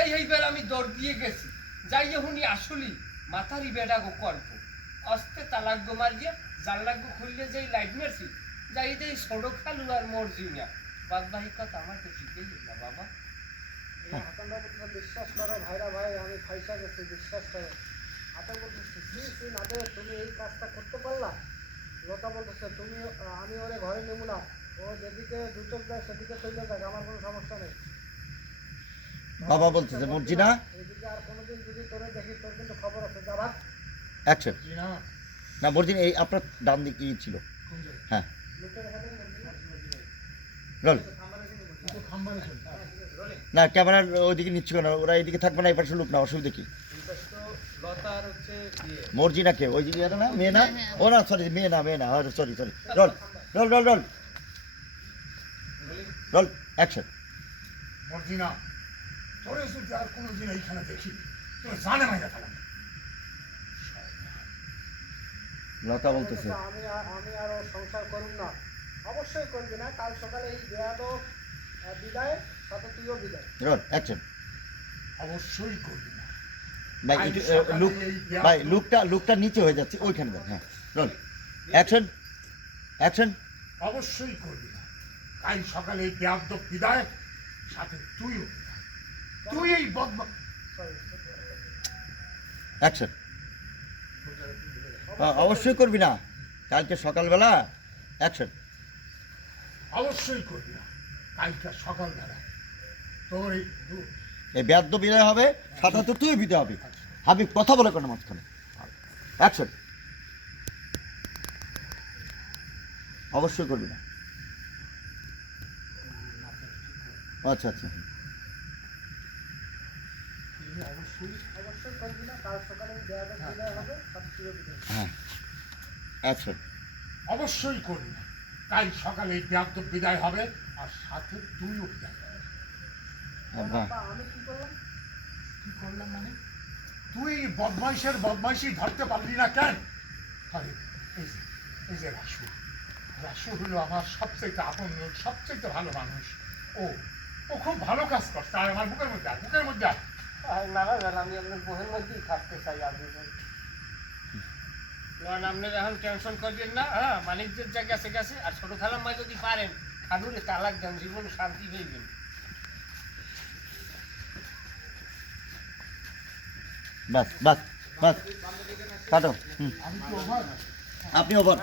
এই এইবার আমি দৌড় দিয়ে গেছি। যাই হুনি আসলি, মাথারি বেড়া গো কল্প অস্তে তালাক গো মারিয়ে জানলাক গো খুললে যেই লাইট মারছি যাই দেই সড়ক খালু আর মরজি না বাদ বাকি কথা আমার তো জিতেই না, বাবা। বিশ্বাস করো, ভাইরা ভাই, আমি ফাইসা গেছি, বিশ্বাস করো। হাসান বলতেছে শ্রী শ্রী নাদে তুমি এই কাজটা করতে পারলা? লতা বলতেছে, তুমি আমি ওরে ঘরে নেব না। ও যেদিকে দুচোখ যায় সেদিকে চলে যাক, আমার কোনো সমস্যা নেই। বাবা বলতেছে, মর্জিনা। এদিকে অ্যাকশন না, মর্জিনা, এই আপনার ডান দিকে ছিল। হ্যাঁ। রোল। না ক্যামেরা ওইদিকে নিচ্ছ কেন ওরা এইদিকে থাকবে না, এই পাশে না, অসুবিধা কি? মর্জিনা কে ওই দিকে না, মেয়ে না? ও না সরি মেয়ে না মেয়ে না sorry sorry roll roll roll roll. Roll action Marjina. তোরে যদি আর কোনো দিন এইখানে দেখি। তোর জানে মাইরা ফেলাম লতা বলতেছে। আমি আর আমি আর সংসার করুম না। অবশ্যই করবি না কাল সকালে এই বেয়াদ বিদায় সাথে তুইও বিদায়। রোল অ্যাকশন অবশ্যই করবি না। ভাই লুক ভাই লুকটা লুকটা নিচে হয়ে যাচ্ছে ওইখানে দেন হ্যাঁ। রোল অ্যাকশন অ্যাকশন অবশ্যই করবি না। কাল সকালে এই ব্যাপ্ত বিদায় সাথে তুইও বিদায় তুই এই বদমা অ্যাকশন অবশ্যই করবি না। কালকে সকালবেলা অ্যাকশন অবশ্যই করবি না। কালকে সকালবেলা। তোর এই দু- এই ব্যাদ্য বিদায় হবে সাথে সাথে তুই বিদায় হবে। হাবিব কথা বলে কোনো মাঝখানে অ্যাকশন অবশ্যই করবি না। আচ্ছা আচ্ছা তুই অবশ্যই অবশ্যই করবি না কাল সকালে এই বেয়াদ বিদায় হবে সাথে তুইও বিদায় হ্যাঁ। অ্যাকশন অবশ্যই করবি না কাল সকালে এই ব্যাপ্ত বিদায় হবে আর সাথে তুইও বিদায় হবে হ্যাঁ বাবা, আমি কি করলাম? কি করলাম মানে? তুই বদমাইশের বদমাইশি ধরতে পারলি না কেন? আরে এই যে এই যে রাসু রাসু হলো আমার সবচেয়ে আপন লোক সবচেয়ে ভালো মানুষ। ও ও খুব ভালো কাজ করছে। আর আমার বুকের মধ্যে আয়, বুকের মধ্যে না না জান, আমি আপনার বহের মধ্যেই থাকতে চাই আজীবন কারণ আপনি এখন টেনশন করবেন না হ্যাঁ মানিকদের যা গেছে গেছে আর ছোট খালাম মাই যদি পারেন খানুরে তালাক দেন জীবন শান্তি পাইবেন। বাস বাস বাস কাটো আপনি ওভার।